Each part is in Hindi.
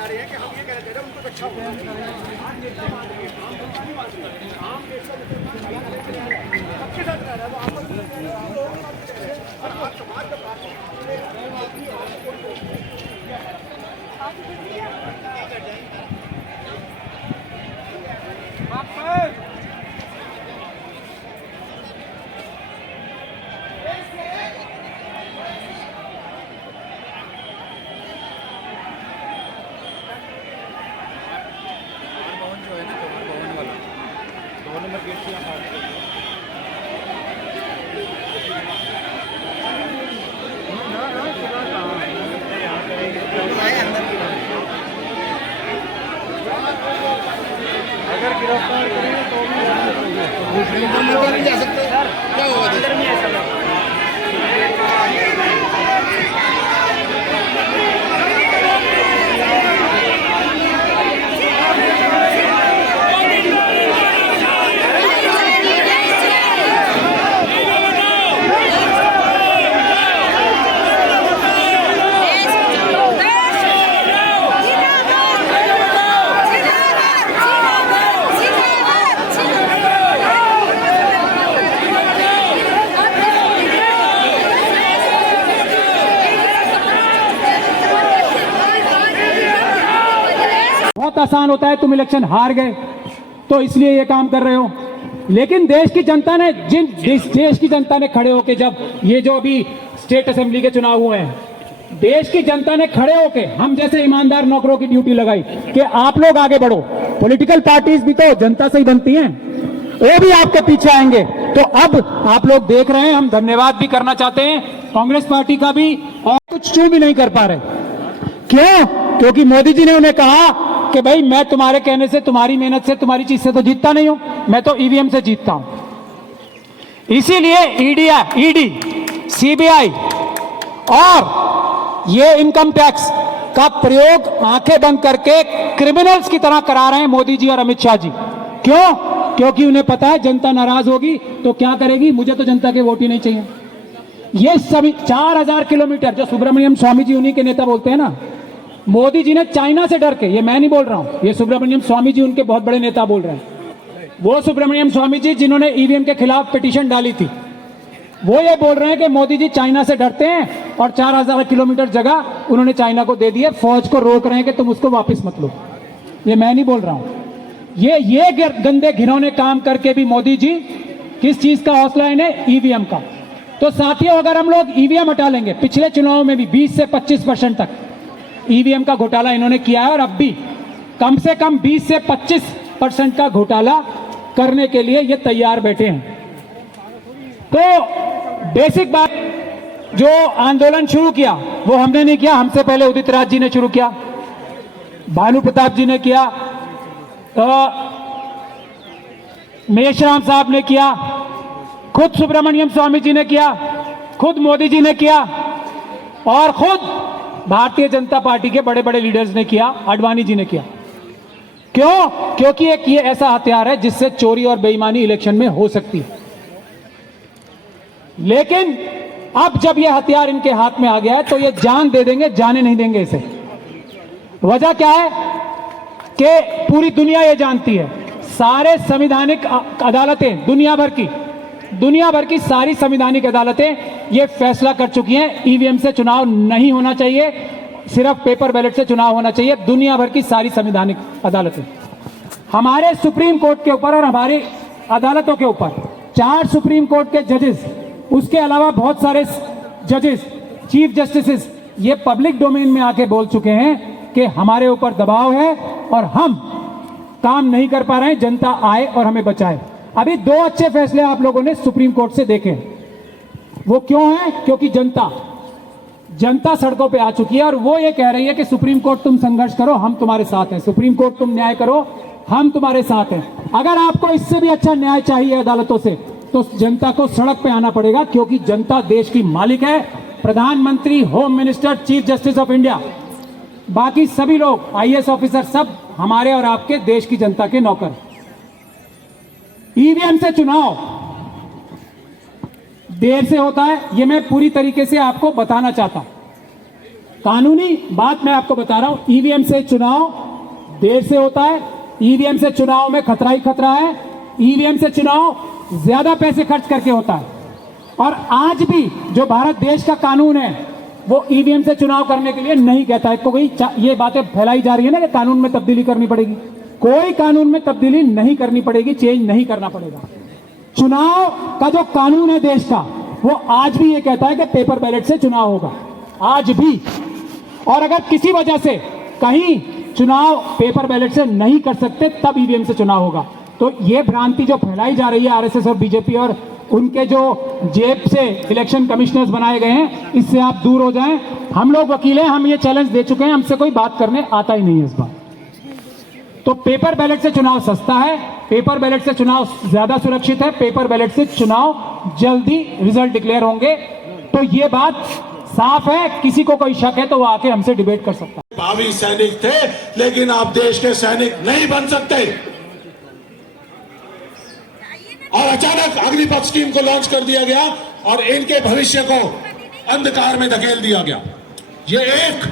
चाह रहे हैं कि हम ये कहना चाह रहे हैं उनको अच्छा होगा। आम नेता मान रहे हैं, आम जनता नहीं मान रही है। आम नेता सबके साथ रह रहा है, वो आपस में रह रहा है, हम लोगों के साथ रह रहे हैं। और आज समाज का बात अगर गिरफ्तार करेंगे तो भी नहीं जा सकते। क्या होगा अंदर में ऐसा बहुत आसान होता है, तुम इलेक्शन हार गए तो इसलिए ये काम कर रहे हो। लेकिन देश की जनता ने देश की जनता ने खड़े होके, जब ये जो अभी स्टेट असेंबली के चुनाव हुए हैं, देश की जनता ने खड़े होके हम जैसे ईमानदार नौकरों की ड्यूटी लगाई कि आप लोग आगे बढ़ो। पॉलिटिकल पार्टीज भी तो जनता से ही बनती हैं, वो भी आपके पीछे आएंगे। तो अब आप लोग देख रहे हैं, हम धन्यवाद भी करना चाहते हैं कांग्रेस पार्टी का भी, और कुछ चू भी नहीं कर पा रहे। क्यों? क्योंकि मोदी जी ने उन्हें कहा कि भाई मैं तुम्हारे कहने से, तुम्हारी मेहनत से, तुम्हारी चीज से तो जीतता नहीं हूं, मैं तो ईवीएम से जीतता हूं। इसीलिए ईडी, सीबीआई और ये इनकम टैक्स का प्रयोग आंखें बंद करके क्रिमिनल्स की तरह करा रहे हैं मोदी जी और अमित शाह जी। क्यों? क्योंकि उन्हें पता है जनता नाराज होगी तो क्या करेगी, मुझे तो जनता के वोट ही नहीं चाहिए। ये सभी 4000 किलोमीटर, जो सुब्रमण्यम स्वामी जी उन्हीं के नेता बोलते हैं ना, मोदी जी ने चाइना से डर के, ये मैं नहीं बोल रहा हूं, ये सुब्रमण्यम स्वामी जी उनके बहुत बड़े नेता बोल रहे हैं। वो सुब्रमण्यम स्वामी जी जिन्होंने ईवीएम के खिलाफ पिटीशन डाली थी, वो ये बोल रहे हैं कि मोदी जी चाइना से डरते हैं और 4000 किलोमीटर जगह उन्होंने चाइना को दे दी है, फौज को रोक रहे हैं कि तुम उसको वापस मत लो। ये मैं नहीं बोल रहा हूं। ये गंदे घिनौने काम करके भी मोदी जी, किस चीज का हौसला है इन्हें? ईवीएम का। तो साथियों, अगर हम लोग ईवीएम हटा लेंगे, पिछले चुनाव में भी 20 से 25% तक ईवीएम का घोटाला इन्होंने किया है, और अब भी कम से कम 20 से 25% का घोटाला करने के लिए ये तैयार बैठे हैं। तो बेसिक बात, जो आंदोलन शुरू किया वो हमने नहीं किया, हमसे पहले उदित राज जी ने शुरू किया, भानु प्रताप जी ने किया, मेशराम साहब ने किया, खुद सुब्रमण्यम स्वामी जी ने किया, खुद मोदी जी ने किया, और खुद भारतीय जनता पार्टी के बड़े बड़े लीडर्स ने किया, आडवाणी जी ने किया। क्यों? क्योंकि एक ये ऐसा हथियार है जिससे चोरी और बेईमानी इलेक्शन में हो सकती है। लेकिन अब जब ये हथियार इनके हाथ में आ गया है तो ये जान दे देंगे, जाने नहीं देंगे इसे। वजह क्या है कि पूरी दुनिया ये जानती है, सारे संवैधानिक अदालतें, दुनिया भर की सारी संवैधानिक अदालतें ये फैसला कर चुकी हैं, ईवीएम से चुनाव नहीं होना चाहिए, सिर्फ पेपर बैलेट से चुनाव होना चाहिए। दुनिया भर की सारी संवैधानिक अदालतें, हमारे सुप्रीम कोर्ट के ऊपर और हमारी अदालतों के ऊपर 4 सुप्रीम कोर्ट के जजेस, उसके अलावा बहुत सारे जजेस, चीफ जस्टिस, ये पब्लिक डोमेन में आके बोल चुके हैं कि हमारे ऊपर दबाव है और हम काम नहीं कर पा रहे हैं, जनता आए और हमें बचाए। अभी 2 अच्छे फैसले आप लोगों ने सुप्रीम कोर्ट से देखे। वो क्यों है? क्योंकि जनता सड़कों पे आ चुकी है और वो ये कह रही है कि सुप्रीम कोर्ट तुम संघर्ष करो, हम तुम्हारे साथ हैं, सुप्रीम कोर्ट तुम न्याय करो, हम तुम्हारे साथ हैं। अगर आपको इससे भी अच्छा न्याय चाहिए अदालतों से, तो जनता को सड़क पे आना पड़ेगा, क्योंकि जनता देश की मालिक है। प्रधानमंत्री, home minister, chief justice of India, बाकी सभी लोग, आईएएस ऑफिसर, सब हमारे और आपके देश की जनता के नौकर। ईवीएम से चुनाव देर से होता है, ये मैं पूरी तरीके से आपको बताना चाहता हूं। कानूनी बात मैं आपको बता रहा हूं, ईवीएम से चुनाव देर से होता है, ईवीएम से चुनाव में खतरा ही खतरा है, ईवीएम से चुनाव ज्यादा पैसे खर्च करके होता है। और आज भी जो भारत देश का कानून है वो ईवीएम से चुनाव करने के लिए नहीं कहता है। तो कोई ये बातें फैलाई जा रही है ना कि कानून में तब्दीली करनी पड़ेगी, कोई कानून में तब्दीली नहीं करनी पड़ेगी, चेंज नहीं करना पड़ेगा। चुनाव का जो कानून है देश का वो आज भी ये कहता है कि पेपर बैलेट से चुनाव होगा, आज भी। और अगर किसी वजह से कहीं चुनाव पेपर बैलेट से नहीं कर सकते तब ईवीएम से चुनाव होगा। तो ये भ्रांति जो फैलाई जा रही है आरएसएस और बीजेपी और उनके जो जेब से इलेक्शन कमिश्नर्स बनाए गए हैं, इससे आप दूर हो जाएं। हम लोग वकील हैं, हम ये चैलेंज दे चुके हैं, हमसे कोई बात करने आता ही नहीं है इस बार। तो पेपर बैलेट से चुनाव सस्ता है, पेपर बैलेट से चुनाव ज्यादा सुरक्षित है, पेपर बैलेट से चुनाव जल्दी रिजल्ट डिक्लेयर होंगे। तो ये बात साफ है, किसी को कोई शक है तो वो आके हमसे डिबेट कर सकता है। भावी सैनिक थे, लेकिन आप देश के सैनिक नहीं बन सकते। और अचानक अग्निपथ स्कीम को लॉन्च कर दिया गया और इनके भविष्य को अंधकार में धकेल दिया गया। ये एक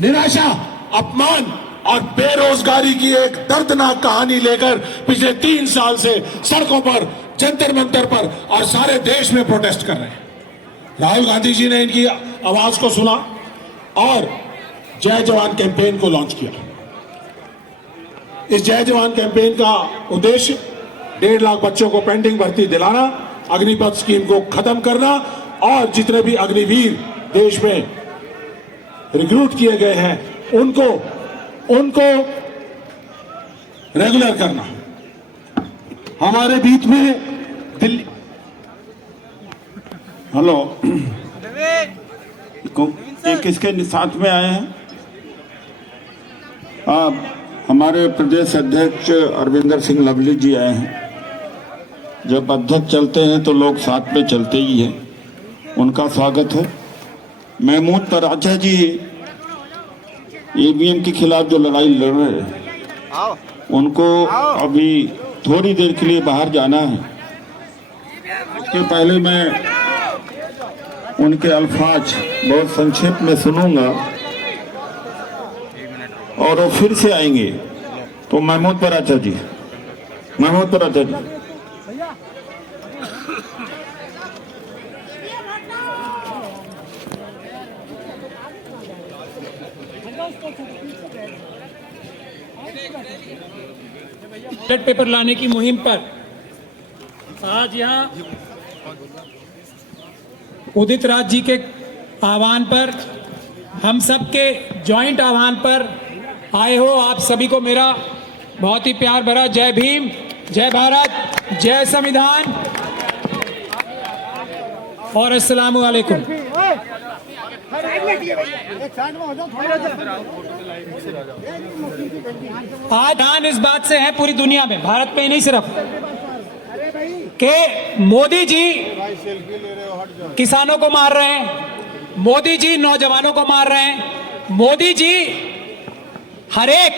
निराशा, अपमान और बेरोजगारी की एक दर्दनाक कहानी लेकर पिछले 3 साल से सड़कों पर, जंतर मंतर पर और सारे देश में प्रोटेस्ट कर रहे हैं। राहुल गांधी जी ने इनकी आवाज को सुना और जय जवान कैंपेन को लॉन्च किया। इस जय जवान कैंपेन का उद्देश्य 1.5 लाख बच्चों को पेंडिंग भर्ती दिलाना, अग्निपथ स्कीम को खत्म करना और जितने भी अग्निवीर देश में रिक्रूट किए गए हैं उनको रेगुलर करना। हमारे बीच में दिल्ली, हेलो, ये किसके साथ में आए हैं? हमारे प्रदेश अध्यक्ष अरविंदर सिंह लवली जी आए हैं। जब अध्यक्ष चलते हैं तो लोग साथ में चलते ही हैं, उनका स्वागत है। महमूद पराचा जी ईवीएम के खिलाफ जो लड़ाई लड़ रहे हैं, उनको अभी थोड़ी देर के लिए बाहर जाना है। इसके पहले मैं उनके अल्फाज बहुत संक्षेप में सुनूंगा और वो फिर से आएंगे। तो महमूद पराचा जी, महमूद पराचा जी। बैलेट पेपर लाने की मुहिम पर आज यहाँ उदित राज जी के आह्वान पर, हम सबके जॉइंट आह्वान पर आए हो। आप सभी को मेरा बहुत ही प्यार भरा जय भीम, जय भारत, जय संविधान और अस्सलामु अलैकुम। आज ध्यान इस बात से है पूरी दुनिया में, भारत में ही नहीं सिर्फ, कि मोदी जी किसानों को मार रहे हैं, मोदी जी नौजवानों को मार रहे हैं, मोदी जी हर एक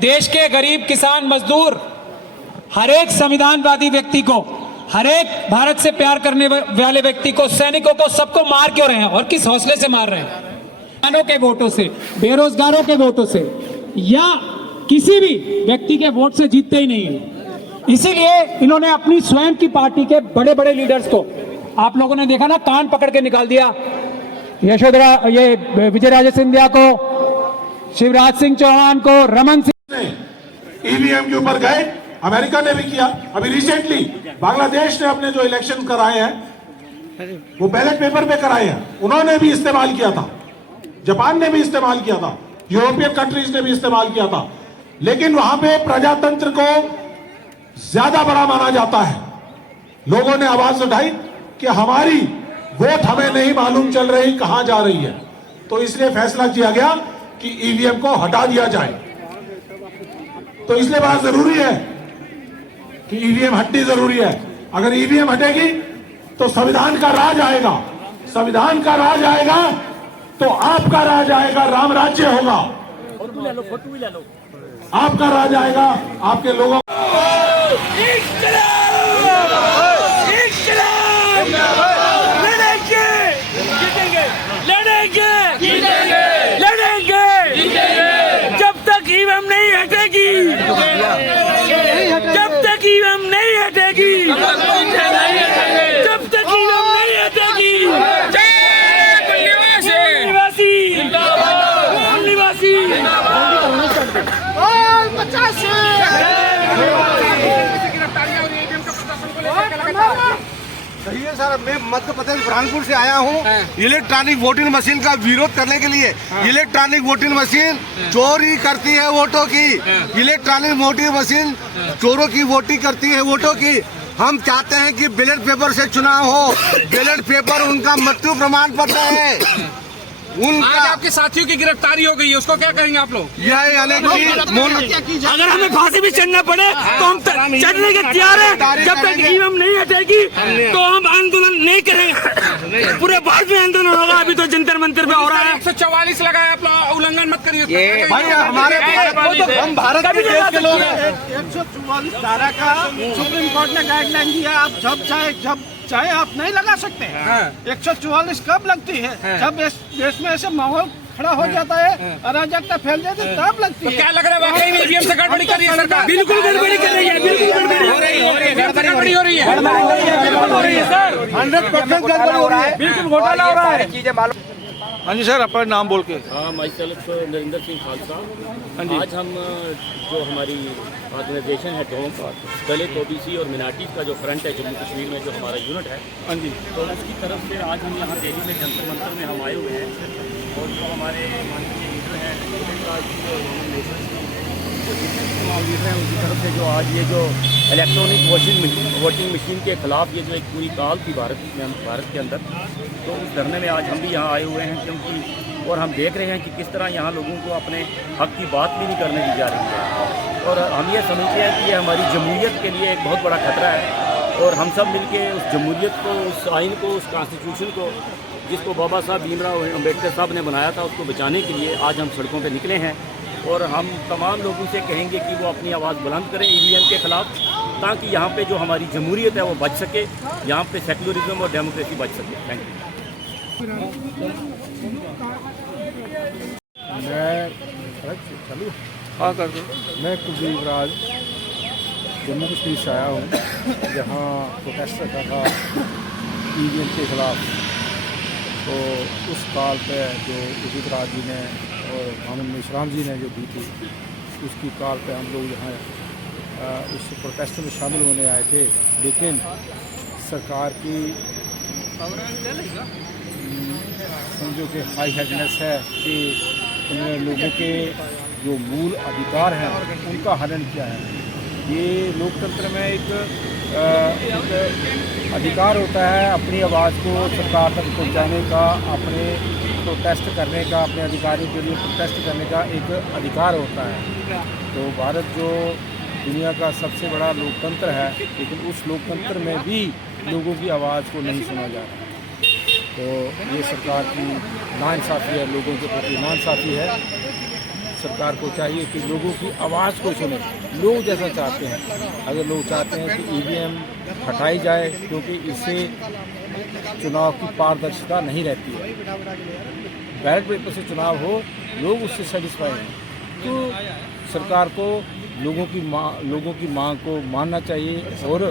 देश के गरीब किसान मजदूर, हर एक संविधानवादी व्यक्ति को, हर एक भारत से प्यार करने वाले व्यक्ति को, सैनिकों को, सबको मार क्यों रहे हैं और किस हौसले से मार रहे हैं? किसानों के वोटों से, बेरोजगारों के वोटों से या किसी भी व्यक्ति के वोट से जीतते ही नहीं है। इसीलिए इन्होंने अपनी स्वयं की पार्टी के बड़े बड़े लीडर्स को, आप लोगों ने देखा ना, कान पकड़ के निकाल दिया। यशोधरा, ये विजय राजे सिंधिया को, शिवराज सिंह चौहान को, रमन सिंह ईवीएम के ऊपर गए। अमेरिका ने भी किया। अभी रिसेंटली बांग्लादेश ने अपने जो इलेक्शन कराए हैं वो बैलेट पेपर पे कराए हैं, उन्होंने भी इस्तेमाल किया था। जापान ने भी इस्तेमाल किया था, यूरोपियन कंट्रीज ने भी इस्तेमाल किया था। लेकिन वहां पे प्रजातंत्र को ज्यादा बड़ा माना जाता है। लोगों ने आवाज उठाई कि हमारी वोट हमें नहीं मालूम चल रही कहां जा रही है, तो इसलिए फैसला किया गया कि ईवीएम को हटा दिया जाए। तो इसलिए बड़ा जरूरी है कि ईवीएम हटनी जरूरी है। अगर ईवीएम हटेगी तो संविधान का राज आएगा, संविधान का राज आएगा तो आपका राज आएगा, राम राज्य होगा, आपका राज आएगा, आपके लोगों लड़ेंगे, सर, मैं मध्य प्रदेश बुरहानपुर से आया हूँ इलेक्ट्रॉनिक वोटिंग मशीन का विरोध करने के लिए। इलेक्ट्रॉनिक वोटिंग मशीन चोरी करती है वोटों की। इलेक्ट्रॉनिक वोटिंग मशीन चोरों की वोटिंग करती है वोटों की। हम चाहते हैं कि बैलेट पेपर से चुनाव हो। बैलेट पेपर उनका मृत्यु प्रमाण पत्र है। आज आपके साथियों की गिरफ्तारी हो गई है, उसको क्या करेंगे आप लोग? यह यानी कि अगर हमें फांसी भी चढ़ना पड़े तो हम चढ़ने के तैयार हैं। जब तक ईवीएम नहीं हटेगी तो हम आंदोलन नहीं करेंगे। पूरे भारत में आंदोलन होगा। अभी तो जंतर मंतर पे हो रहा है। 144 लगाया, आप उल्लंघन मत करिए भाई। हमारे हम भारत के देश के लोग हैं। 144 धारा का सुप्रीम कोर्ट ने गाइडलाइन दिया। आप जब चाहे आप नहीं लगा सकते हैं। 144 कब लगती है? जब देश में ऐसे माहौल खड़ा हो जाता है, अराजकता फैल जाती है, तब लगती है। क्या लग रहा है वाकई में ईवीएम से गड़बड़ी कर रही है सरकार? बिल्कुल गड़बड़ी कर रही है, बिल्कुल गड़बड़ी हो रही है, गड़बड़ी हो रही है, बिल्कुल हो रही है सर। 100% गड़बड़ी हो रहा है, बिल्कुल घोटाला हो रहा है। चीजें मालूम। हाँ जी सर, अपना नाम बोल के। हाँ, माई सेल्फ नरेंद्र सिंह खालसा। आज हम जो हमारी ऑर्गेनाइजेशन है डोम का दलित ओबीसी और मिनार्टीज का जो फ्रंट है जम्मू कश्मीर में, जो हमारा यूनिट है, हाँ जी, तो उसकी तरफ से आज हम यहाँ दिल्ली में जंतर मंतर में हम आए हुए हैं। और जो हमारे माननीय लीडर हैं लीडर हैं उनकी तरफ से जो आज ये जो इलेक्ट्रॉनिक वोटिंग मशीन के ख़िलाफ़ ये जो एक पूरी काल थी भारत के अंदर, तो उस धरने में आज हम भी यहाँ आए हुए हैं। क्योंकि और हम देख रहे हैं कि किस तरह यहाँ लोगों को अपने हक़ की बात भी नहीं करने दी जा रही है। और हम ये समझते हैं कि ये हमारी जमहूरियत के लिए एक बहुत बड़ा खतरा है। और हम सब मिल के उस जमहूरियत को, उस आइन को, उस कॉन्स्टिट्यूशन को, जिसको बाबा साहब भीमराव अम्बेडकर साहब ने बनाया था, उसको बचाने के लिए आज हम सड़कों पर निकले हैं। और हम तमाम लोगों से कहेंगे कि वो अपनी आवाज़ बुलंद करें ईवीएम के ख़िलाफ़, ताकि यहाँ पे जो हमारी जमहूरियत है वो बच सके, यहाँ पे सेकुलरिज्म और डेमोक्रेसी बच सके। Thank you. मैं कुलदीप राज जम्मू कश्मीर से आया हूँ, जहाँ प्रोटेस्ट रखा था ईवीएम के ख़िलाफ़। तो उस काल पे जो उदित राज जी ने और मोहम्मद मिश्राम जी ने जो दी थी, उसकी काल पे हम लोग यहाँ उस प्रोटेस्ट में शामिल होने आए थे। लेकिन सरकार की समझो कि हाई हेडनेस है कि उन्होंने लोगों के जो मूल अधिकार हैं उनका हनन किया है। ये लोकतंत्र में एक अधिकार होता है अपनी आवाज़ को सरकार तक पहुंचाने का, अपने प्रोटेस्ट करने का, अपने अधिकारों के लिए प्रोटेस्ट करने का एक अधिकार होता है। तो भारत जो दुनिया का सबसे बड़ा लोकतंत्र है, लेकिन उस लोकतंत्र में भी लोगों की आवाज़ को नहीं सुना जा रहा। तो ये सरकार की नाइंसाफ़ी है, लोगों के प्रति नाइंसाफ़ी है। सरकार को चाहिए कि लोगों की आवाज़ को सुने। लोग जैसा चाहते हैं, अगर लोग चाहते हैं कि ईवीएम हटाई जाए क्योंकि इससे चुनाव की पारदर्शिता नहीं रहती है, बैलेट पेपर से चुनाव हो, लोग उससे सेटिस्फाई हैं, तो सरकार को लोगों की मांग को मानना चाहिए और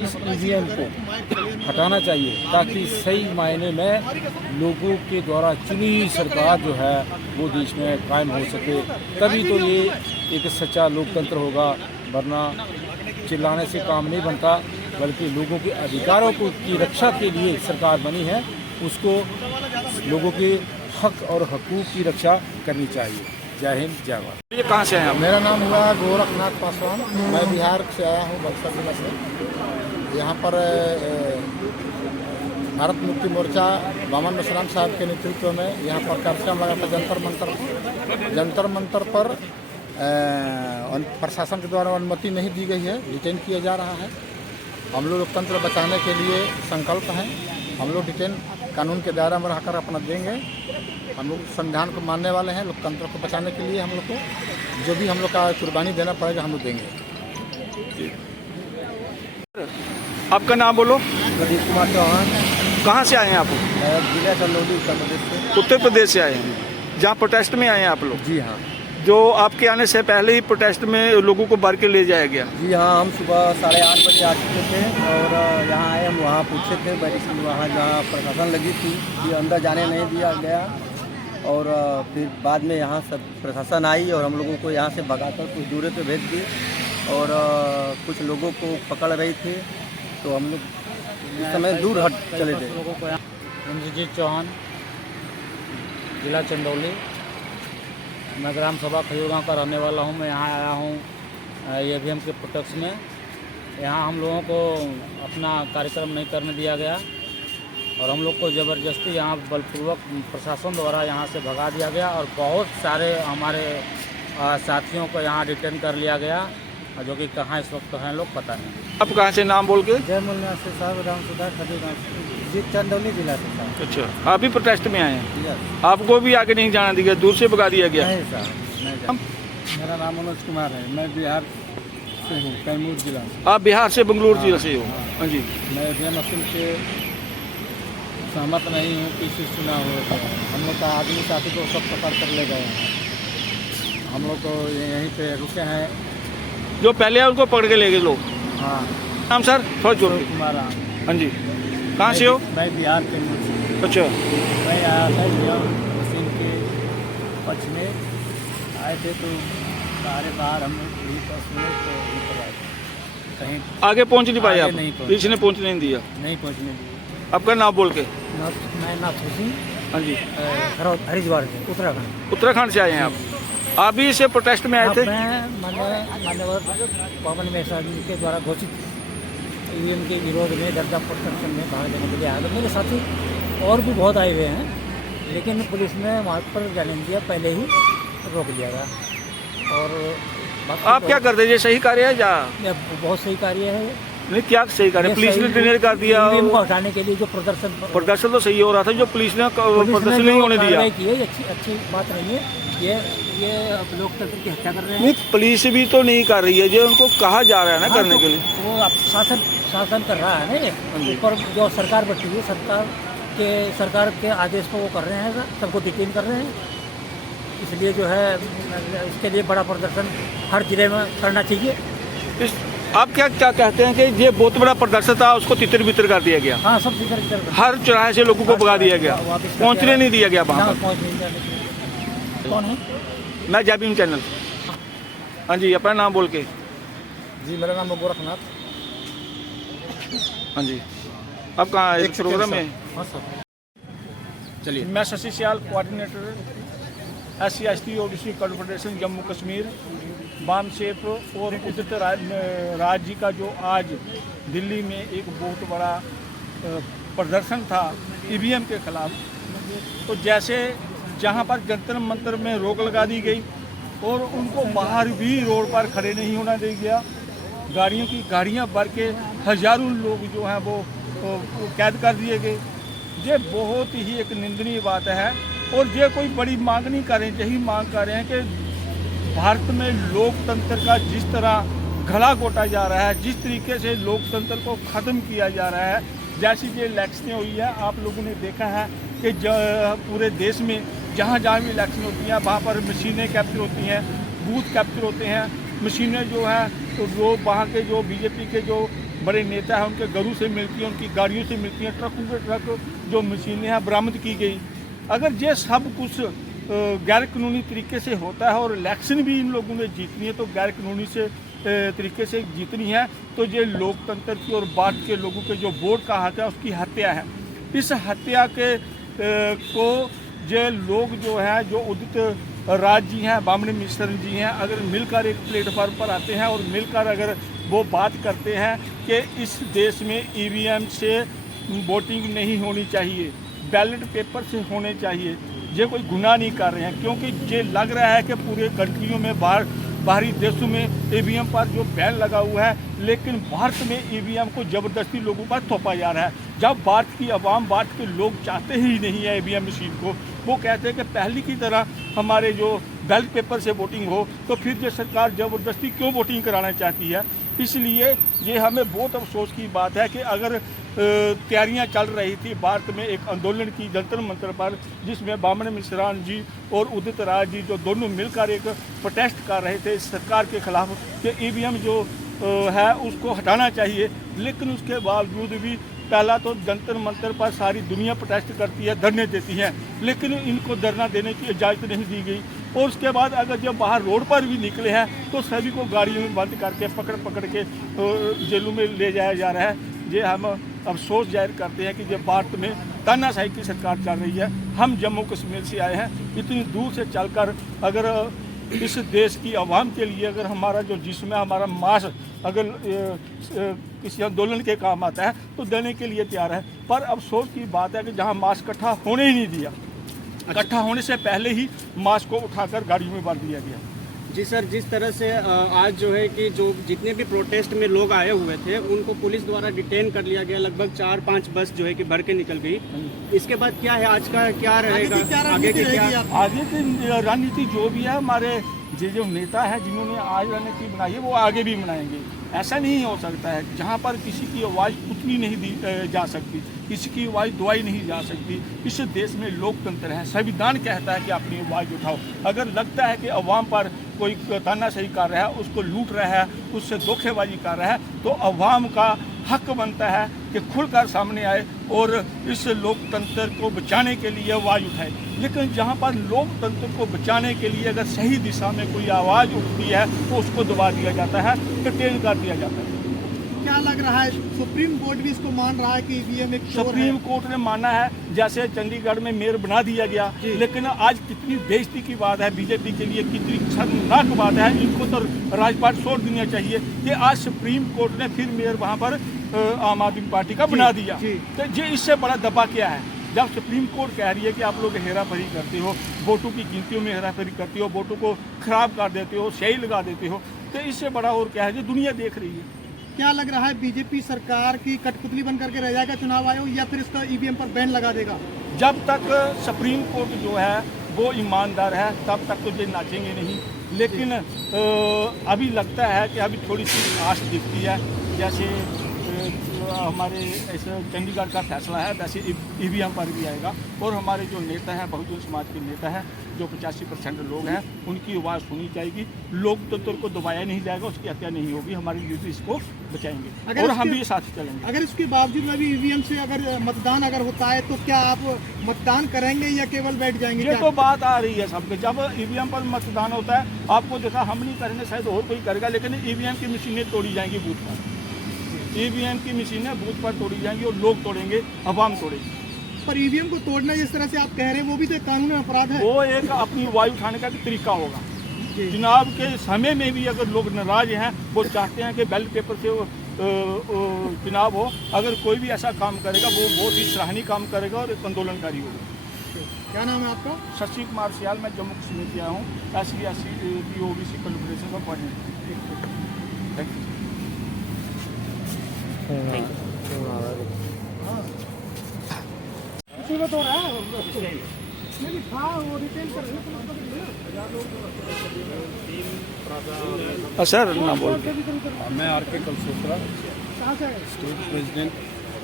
इस ईवीएम को हटाना चाहिए, ताकि सही मायने में लोगों के द्वारा चुनी हुई सरकार जो है वो देश में कायम हो सके। तभी तो ये एक सच्चा लोकतंत्र होगा, वरना चिल्लाने से काम नहीं बनता, बल्कि लोगों के अधिकारों की रक्षा के लिए सरकार बनी है, उसको लोगों के हक और हकूक़ की रक्षा करनी चाहिए। जय हिंद, जय भारत। ये कहाँ से आए आप? मेरा नाम हुआ गोरखनाथ पासवान, मैं बिहार से आया हूँ, बक्सर जिला से। यहाँ पर भारत मुक्ति मोर्चा मोहम्मद मिश्राम साहब के नेतृत्व में यहाँ पर कार्यक्रम लगा था जंतर मंतर पर प्रशासन के द्वारा अनुमति नहीं दी गई है, डिटेन किया जा रहा है। हम लोग लोकतंत्र बचाने के लिए संकल्प हैं। हम लोग डिटेन कानून के दायरे में रहकर अपना देंगे। हम लोग संविधान को मानने वाले हैं। लोकतंत्र को बचाने के लिए हम लोग को जो भी हम लोग का कुर्बानी देना पड़ेगा, हम लोग देंगे। आपका नाम बोलो। प्रदीप कुमार चौहान, कहाँ से आए हैं आप? जिला चंदौली, उत्तर प्रदेश से। उत्तर प्रदेश से आए हैं, जहाँ प्रोटेस्ट में आए हैं आप लोग? जी हाँ। जो आपके आने से पहले ही प्रोटेस्ट में लोगों को भर के ले जाया गया? जी हाँ, हम सुबह 8:30 बजे आ चुके थे और यहाँ आए, हम वहाँ पूछे थे बैरिकेड, वहाँ जहाँ प्रशासन लगी थी कि अंदर जाने नहीं दिया गया। और फिर बाद में यहाँ सब प्रशासन आई और हम लोगों को यहाँ से भगाकर कुछ दूरी पे भेज दी और कुछ लोगों को पकड़ रही थी। तो हम लोग इस समय दूर हट चले थे। इंद्रजीत चौहान, जिला चंदौली। मैं ग्राम सभा खजूर गाँव का रहने वाला हूँ। मैं यहाँ आया हूँ ईवीएम के प्रोटेक्ट में। यहाँ हम लोगों को अपना कार्यक्रम नहीं करने दिया गया और हम लोग को ज़बरदस्ती यहाँ बलपूर्वक प्रशासन द्वारा यहाँ से भगा दिया गया और बहुत सारे हमारे साथियों को यहाँ डिटेन कर लिया गया, जो कि कहाँ इस वक्त हैं लोग पता नहीं। आप कहाँ से नाम बोल के? जय मुन्ना से साहब, राम सुधार खजूर गाँव जी, चंदौली जिला से साहब। अच्छा, आप भी प्रोटेस्ट में आए हैं? यस। आपको भी आगे नहीं जाना दिया, दूर से भगा दिया गया? नहीं साहब, नहीं जाना। मेरा नाम मनोज कुमार है, मैं बिहार से हूँ, कैमूर जिला से। आप बिहार से बेंगलुरु जिला से हो? हाँ जी। मैं ईवीएम मशीन से सहमत नहीं हूँ कि इसे चुनाव हो। हम लोग का आदमी साथी को सब पकड़ कर ले गए हैं। हम लोग तो यहीं पे रुके हैं। जो पहले है उनको पकड़ के ले गए लोग? हाँ। नाम सर थोड़ा जोर? कुमार। हाँ जी। कहाँ से हो? मैं बिहार के से। अच्छा। मैं आया था ईवीएम मशीन के पक्ष में आए थे, तो सारे बाहर हम यही बस में तो ऊपर आए थे। कहीं आगे पहुँच नहीं पाए आप? नहीं पहुँचे। किसी ने पहुँचने नहीं दिया? नहीं पहुँचने दिए। आपका नाम बोल के? मैं नाथ सिंह, हाँ जी। हरिद्वार से, उत्तराखंड। उत्तराखंड से आए हैं आप भी इसे प्रोटेस्ट में आए थे? मैं मान्यवर पवन मेहता जी के द्वारा घोषित ईवीएम के विरोध में दर्जा प्रदर्शन में भाग लेने के लिए आया। मेरे साथी और भी बहुत आए हुए हैं, लेकिन पुलिस ने वहाँ पर जाने नहीं दिया, पहले ही रोक दिया गया। और आप क्या करते हैं? ये सही कार्य है या? बहुत सही कार्य है। नहीं, क्या सही कार्य? पुलिस ने डिनेर कर दिया। ईवीएम को हटाने के लिए जो प्रदर्शन तो सही हो रहा था, जो पुलिस ने प्रदर्शन नहीं होने दिया की है, अच्छी बात नहीं है। ये लोकतंत्र की हत्या कर रहे हैं। नहीं, पुलिस भी तो नहीं कर रही है, जो उनको कहा जा रहा है ना करने के लिए। वो अब शासन कर रहा है ना, ऊपर जो सरकार बैठी हुई, सरकार के आदेश को वो कर रहे हैं, सबको डिटेन कर रहे हैं। इसलिए जो है इसके लिए बड़ा प्रदर्शन हर जिले में करना चाहिए। आप क्या कहते हैं कि ये बहुत बड़ा प्रदर्शन था, उसको तितर बितर कर दिया गया? हाँ, सब तितर हर चौराहे से लोगों को भगा दिया गया, पहुंचने नहीं दिया गया वहाँ पर। कौन है? मैं जैबीम चैनल। हाँ जी, अपना नाम बोल के? जी, मेरा नाम गोरखनाथ। हाँ जी। आप कहाँ एक प्रोग्राम में? हाँ सर, चलिए। मैं Shashi Sial, coordinator SC/ST OBC confederation Jammu Kashmir, बाम शेप और उदित राज जी का जो आज दिल्ली में एक बहुत बड़ा प्रदर्शन था ईवीएम के खिलाफ। तो जैसे जहां पर जंतर मंतर में रोक लगा दी गई और उनको बाहर भी रोड पर खड़े नहीं होना दिया गया, गाड़ियां भर के हजारों लोग जो हैं वो कैद कर दिए गए। ये बहुत ही एक निंदनीय बात है और ये कोई बड़ी मांग नहीं कर रहे हैं। यही मांग कर रहे हैं कि भारत में लोकतंत्र का जिस तरह गला घोटा जा रहा है, जिस तरीके से लोकतंत्र को ख़त्म किया जा रहा है, जैसी ये इलेक्शनें हुई है, आप लोगों ने देखा है कि पूरे देश में जहाँ जहाँ भी इलेक्शन होती हैं वहाँ पर मशीनें कैप्चर होती हैं, बूथ कैप्चर होते हैं। मशीनें जो हैं तो वो वहाँ के जो बीजेपी के जो बड़े नेता हैं उनके घरों से मिलती हैं, उनकी गाड़ियों से मिलती हैं, ट्रकों के ट्रक जो मशीनें हैं बरामद की गई। अगर ये सब कुछ गैर कानूनी तरीके से होता है और इलेक्शन भी इन लोगों ने जीतनी है तो गैर कानूनी से तरीके से जीतनी है, तो ये लोकतंत्र की और बात के लोगों के जो वोट का हक है उसकी हत्या है। इस हत्या के को ये लोग जो है, जो उदित राज जी हैं, बामणी मिश्र जी हैं, अगर मिलकर एक प्लेटफॉर्म पर आते हैं और मिलकर अगर वो बात करते हैं कि इस देश में ईवीएम से वोटिंग नहीं होनी चाहिए, बैलेट पेपर से होने चाहिए, ये कोई गुनाह नहीं कर रहे हैं। क्योंकि ये लग रहा है कि पूरे कंट्रियों में बाहरी देशों में ईवीएम पर जो बैन लगा हुआ है, लेकिन भारत में ईवीएम को ज़बरदस्ती लोगों पर थोपा जा रहा है। जब भारत की आवाम, भारत के लोग चाहते ही नहीं है ईवीएम मशीन को, वो कहते हैं कि पहले की तरह हमारे जो बैलेट पेपर से वोटिंग हो, तो फिर ये सरकार ज़बरदस्ती क्यों वोटिंग कराना चाहती है। इसलिए ये हमें बहुत अफसोस की बात है कि अगर तैयारियां चल रही थी भारत में एक आंदोलन की जंतर मंतर पर, जिसमें बामणी मिश्रान जी और उदित राज जी जो दोनों मिलकर एक प्रोटेस्ट कर रहे थे इस सरकार के खिलाफ कि ईवीएम जो है उसको हटाना चाहिए। लेकिन उसके बावजूद भी पहला तो जंतर मंतर पर सारी दुनिया प्रोटेस्ट करती है, धरने देती है, लेकिन इनको धरना देने की इजाज़त नहीं दी गई। और उसके बाद अगर जब बाहर रोड पर भी निकले हैं तो सभी को गाड़ियों में बंद करके पकड़ के जेलों में ले जाया जा रहा है। ये हम अफसोस जाहिर करते हैं कि जब भारत में तानाशाही की सरकार चल रही है, हम जम्मू कश्मीर से आए हैं, इतनी दूर से चलकर अगर इस देश की आवाम के लिए अगर हमारा जो जिस्म है, हमारा मांस अगर किसी आंदोलन के काम आता है तो देने के लिए तैयार है। पर अफसोस की बात है कि जहां मांस इकट्ठा होने ही नहीं दिया, इकट्ठा होने से पहले ही मांस को उठाकर गाड़ियों में भर दिया गया। जी सर, जिस तरह से आज जो है कि जो जितने भी प्रोटेस्ट में लोग आए हुए थे उनको पुलिस द्वारा डिटेन कर लिया गया, लगभग 4-5 बस जो है कि भर के निकल गई। इसके बाद क्या है, आज का क्या रहेगा, आगे की क्या आगे की रणनीति जो भी है, हमारे जो नेता है जिन्होंने आज रणनीति बनाई है वो आगे भी बनाएंगे। ऐसा नहीं हो सकता है जहाँ पर किसी की आवाज़ उठनी नहीं दी जा सकती, किसी की आवाज़ दबाई नहीं जा सकती। इस देश में लोकतंत्र है, संविधान कहता है कि अपनी आवाज़ उठाओ। अगर लगता है कि अवाम पर कोई तानाशाही कर रहा है, उसको लूट रहा है, उससे धोखेबाजी कर रहा है, तो अवाम का हक बनता है कि खुलकर सामने आए और इस लोकतंत्र को बचाने के लिए आवाज़ उठाए। लेकिन जहाँ पर लोकतंत्र को बचाने के लिए अगर सही दिशा में कोई आवाज़ उठती है तो उसको दबा दिया जाता है, डिटेन कर दिया जाता है। क्या लग रहा है, सुप्रीम कोर्ट भी इसको मान रहा है कि ईवीएम एक चोर है? सुप्रीम कोर्ट ने माना है, जैसे चंडीगढ़ में मेयर बना दिया गया, लेकिन आज कितनी बेइज्जती की बात है, बीजेपी के लिए कितनी शर्मनाक बात है। इनको तो राजपाट छोड़ देना चाहिए कि आज सुप्रीम कोर्ट ने फिर मेयर वहाँ पर आम आदमी पार्टी का बना दिया। तो ये इससे बड़ा दबा क्या है, जब सुप्रीम कोर्ट कह रही है कि आप लोग हेराफेरी करते हो, वोटों की गिनतियों में हेराफेरी करते हो, वोटों को खराब कर देते हो, स्याही लगा देते हो, तो इससे बड़ा और क्या है जो दुनिया देख रही है। क्या लग रहा है, बीजेपी सरकार की कठपुतली बन करके रह जाएगा चुनाव आयोग, या फिर इसका ईवीएम पर बैन लगा देगा? जब तक सुप्रीम कोर्ट जो है वो ईमानदार है तब तक तो ये नाचेंगे नहीं। लेकिन अभी लगता है कि अभी थोड़ी सी आस दिखती है, जैसे हमारे ऐसे चंडीगढ़ का फैसला है वैसे ईवीएम पर भी आएगा। और हमारे जो नेता हैं, बहुजन समाज के नेता हैं, जो 85% लोग हैं, उनकी आवाज़ सुनी जाएगी। लोकतंत्र को दबाया नहीं जाएगा, उसकी हत्या नहीं होगी, हमारी यूथ इसको बचाएंगे और हम भी साथ चलेंगे। अगर इसके बावजूद अभी ईवीएम से अगर मतदान अगर होता है तो क्या आप मतदान करेंगे या केवल बैठ जाएंगे? ये तो बात आ रही है सबके, जब ईवीएम पर मतदान होता है आपको देखा, हम नहीं करेंगे, शायद और कोई करेगा, लेकिन ईवीएम की मशीनें तोड़ी जाएंगी बूथ पर, ईवीएम की मशीनें बूथ पर तोड़ी जाएंगी और लोग तोड़ेंगे, अवाम तोड़ेगी। पर ईवीएम को तोड़ना जिस तरह से आप कह रहे हैं वो भी तो एक कानूनी अपराध है। वो एक अपनी आवाज़ उठाने का तरीका होगा। चुनाव के समय में भी अगर लोग नाराज हैं, वो चाहते हैं कि बैलेट पेपर से चुनाव हो, अगर कोई भी ऐसा काम करेगा वो बहुत ही सराहनीय काम करेगा और एक आंदोलनकारी होगा। क्या नाम है आपका? शशि कुमार सियाल, मैं जम्मू कश्मीर से आया हूँ, SC/ST OBC कॉन्फ्रेंस का कोऑर्डिनेटर। Thank you. तो रहा है नहीं था, वो रिटेल कर सर ना बोल। मैं RK Kalsotra, state president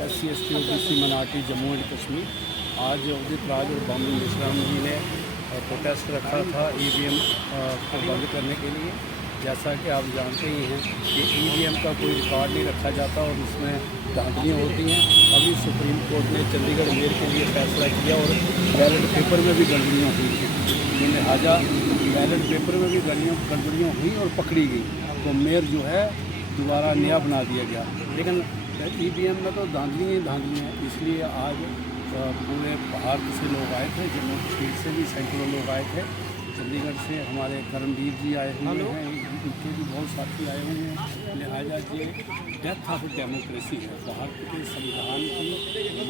SC/ST OBC minority Jammu and Kashmir. आज उदित राज और बॉम्बे मिश्रा जी ने प्रोटेस्ट रखा था ईवीएम को बंद करने के लिए। जैसा कि आप जानते ही हैं कि ईवीएम का कोई रिकॉर्ड नहीं रखा जाता और उसमें धांधलियाँ होती हैं। अभी सुप्रीम कोर्ट ने चंडीगढ़ मेयर के लिए फैसला किया और बैलेट पेपर में भी गड़बड़ियाँ हुई थी, लिहाजा बैलेट पेपर में भी गड़बड़ियाँ हुई और पकड़ी गई, तो मेयर जो है दोबारा नया बना दिया गया। लेकिन ईवीएम में तो धांधली हैं, इसलिए आज पूरे भारत से लोग आए थे, जम्मू कश्मीर से भी सैकड़ों लोग आए थे, चंडीगढ़ से हमारे करमवीर जी आए हुए हैं, उनके भी बहुत साथी आए हुए हैं। लिहाजा ये डेथ ऑफ डेमोक्रेसी है, भारत के संविधान की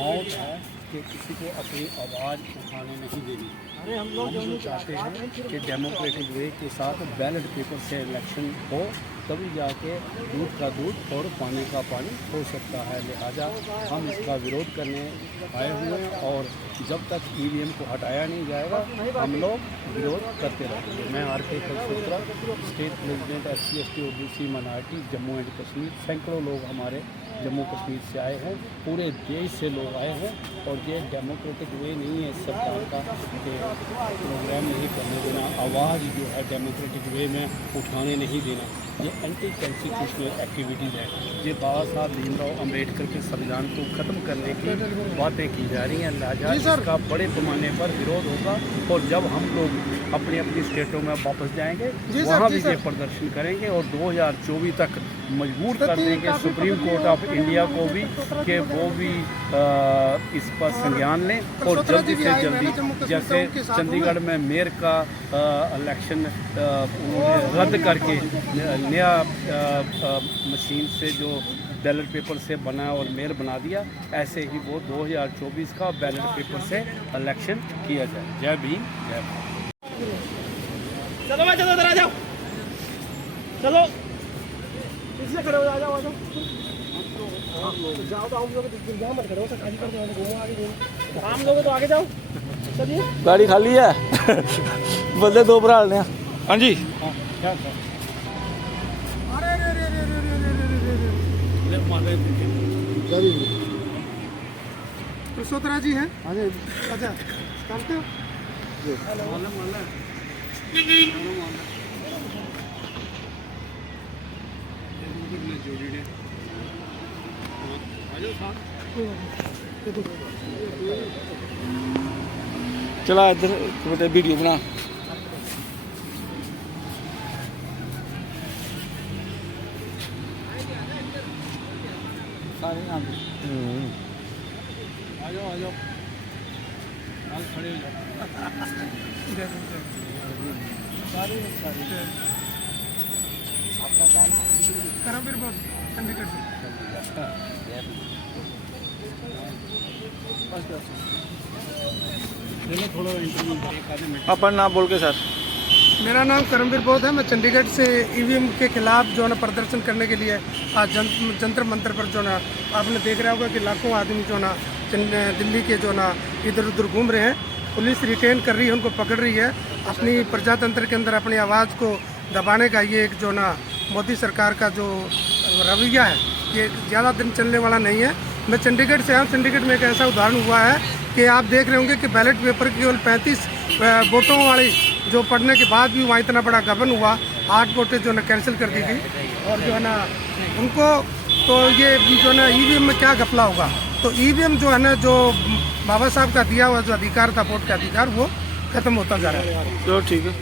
मौत है कि किसी को अपनी आवाज़ उठाने नहीं देनी। हम लोग जो चाहते हैं कि डेमोक्रेटिक वे के साथ बैलेट पेपर से इलेक्शन हो, तभी जाके दूध का दूध और पानी का पानी हो सकता है। लिहाजा हम इसका विरोध करने आए हुए हैं और जब तक ईवीएम को हटाया नहीं जाएगा हम लोग विरोध करते रहेंगे। मैं RK Kalsotra, state president SC/ST OBC minority Jammu and Kashmir. सैकड़ों लोग हमारे जम्मू कश्मीर से आए हैं, पूरे देश से लोग आए हैं और ये डेमोक्रेटिक वे नहीं है सरकार का कि प्रोग्राम नहीं करने देना, आवाज़ जो है डेमोक्रेटिक वे में उठाने नहीं देना। ये एंटी कॉन्स्टिट्यूशनल एक्टिविटीज़ है। ये बाबा साहब भीमराव अम्बेडकर के संविधान को ख़त्म करने की बातें की जा रही हैं। लिहाजा इसका बड़े पैमाने पर विरोध होगा और जब हम लोग अपनी अपनी स्टेटों में वापस जाएंगे वहाँ भी ये प्रदर्शन करेंगे और 2024 तक मजबूर कर देंगे सुप्रीम कोर्ट ऑफ इंडिया को भी कि वो भी इस पर संज्ञान लें और जल्दी से जल्दी, जैसे चंडीगढ़ में मेयर का इलेक्शन उन्होंने रद्द करके नया मशीन से जो बैलेट पेपर से बना और मेयर बना दिया, ऐसे ही वो 2024 का बैलेट पेपर से इलेक्शन किया जाए। जय भीम, जय भारत। चलो भाई, चलो इधर आ जाओ, चलो इससे खड़े हो जाओ, आ जाओ जाओ तो हम लोग मत करो, खाली कर दो, घूमो आगे, घूमो आम लोग तो आगे जाओ। चलिए गाड़ी खाली है बंदे दो भरा लेने। हाँ जी, यशोधरा जी हैं? अच्छा, जानते हो? चला इधर बेटे वीडियो बना। आ जाओ आज खड़े हो जाओ। आपका क्या नाम? करमवीर बोस, चंडीगढ़ से। अपन नाम बोल के सर। मेरा नाम करमवीर बोध है। मैं चंडीगढ़ से ईवीएम के खिलाफ जो है ना प्रदर्शन करने के लिए आज जंतर मंतर पर जो ना आपने देख रहा होगा कि लाखों आदमी जो ना दिल्ली के जो ना इधर उधर घूम रहे हैं। पुलिस रिटेन कर रही है, उनको पकड़ रही है। अपनी प्रजातंत्र के अंदर अपनी आवाज़ को दबाने का ये एक जो ना मोदी सरकार का जो रवैया है, ये ज़्यादा दिन चलने वाला नहीं है। मैं चंडीगढ़ से आया हूँ। चंडीगढ़ में एक ऐसा उदाहरण हुआ है कि आप देख रहे होंगे कि बैलेट पेपर केवल 35 वोटों वाली जो पढ़ने के बाद भी वहाँ इतना बड़ा गबन हुआ। 8 वोटें जो ना कैंसिल कर दी गई और जो है ना उनको तो ये जो ना ईवीएम में क्या घपला होगा। तो ईवीएम जो है ना जो बाबा साहब का दिया हुआ जो अधिकार था, वोट का अधिकार, वो खत्म होता जा रहा है। तो ठीक है।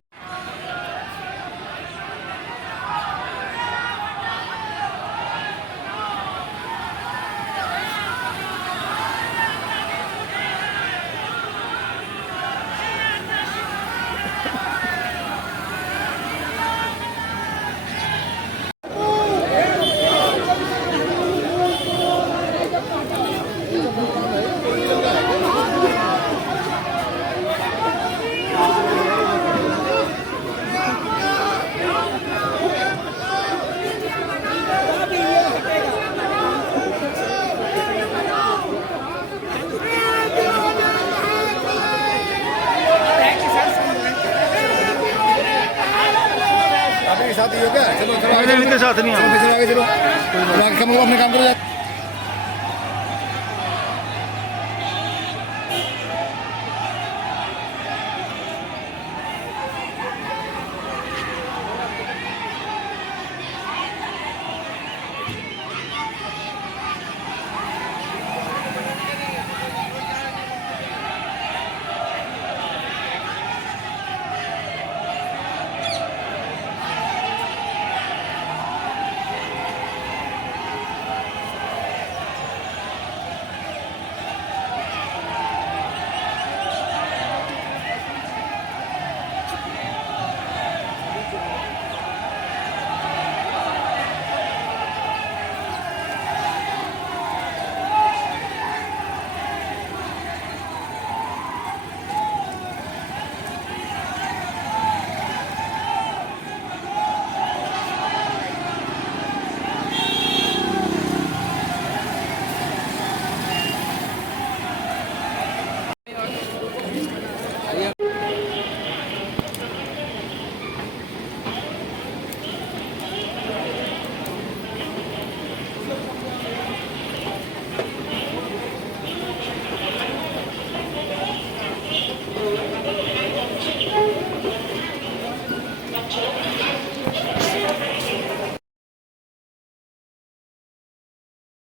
साथ ही हो क्या? चलो चलो आगे, इनके साथ नहीं, आगे चलो, आगे चलो, अपने काम करो।